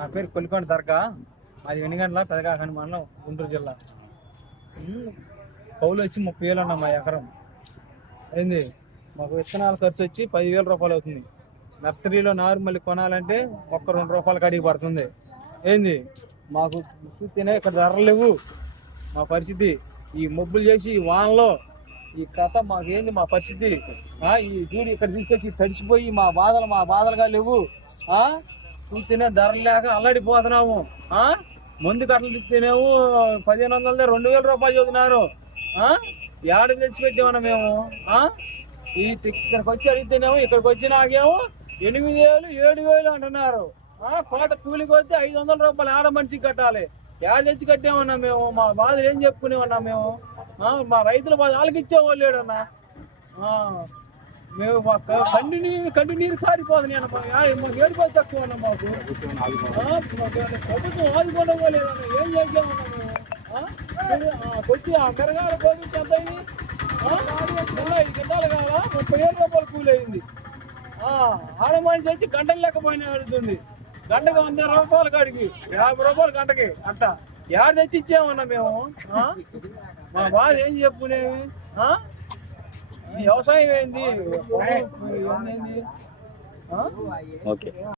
నా పేరు కొల్లికొండ దర్గా, అది వెనుగండ్ల పెదకాకాని మండలం, గుంటూరు జిల్లా. కౌలు వచ్చి 30,000 అన్న మా ఎకరం. ఏంది మాకు విత్తనాల ఖర్చు వచ్చి 10,000 రూపాయలు అవుతుంది. నర్సరీలో నారు మళ్ళీ కొనాలంటే ఒక్క 2 రూపాయలకి అడిగి పడుతుంది. ఏంది మాకు తినే ఇక్కడ ధరలు లేవు. మా పరిస్థితి ఈ మబ్బులు చేసి ఈ వానలో ఈ కథ మాకేంది మా పరిస్థితి. ఈ చూడు ఇక్కడ తీసుకొచ్చి తడిసిపోయి మా బాధలుగా లేవు. తినే ధరలు లేక అల్లాడిపోతున్నాము. మందు కట్టలు తినేము 1,500 2,000 రూపాయలు చదువుతున్నారు. ఏడకి తెచ్చిపెట్టామన్నా మేము. ఇక్కడికి వచ్చి అడిగితేనేమో ఇక్కడికి వచ్చి నాకేమో 8,000 7,000 అంటున్నారు. కోత కూలికి వస్తే 500 రూపాయలు ఆడ మనిషికి కట్టాలి. ఏడ తెచ్చి కట్టామన్నా మేము. మా బాధ ఏం చెప్పుకునేమన్నా మేము. మా రైతుల బాధ వాళ్ళకి ఇచ్చేవాళ్ళు లేడన్నా. మేము కంటి నీరు కారిపోతుంది అన్న. మాకు ఏడిపోతే తక్కువ అన్న. మాకు ప్రభుత్వం ఆదుకోవడం లేదన్నా. ఏం చేసామన్నా మేము. వచ్చి ఆ మెరగాల కోవిడ్ ఎంత అయింది? 5 గంటలు కావాలా 30,000 రూపాయలు కూలి అయింది. ఆడ మనిషి వచ్చి గంటలు లెక్కపోయినా అడుగుతుంది. గంటకు 100 రూపాయల కాడికి 50 రూపాయలు గంటకి అట్ట ఏడ తెచ్చి ఇచ్చామన్నా మేము. మా బాధ ఏం చెప్పుకునేవి. వ్యవసాయం ఏంది? ఓకే.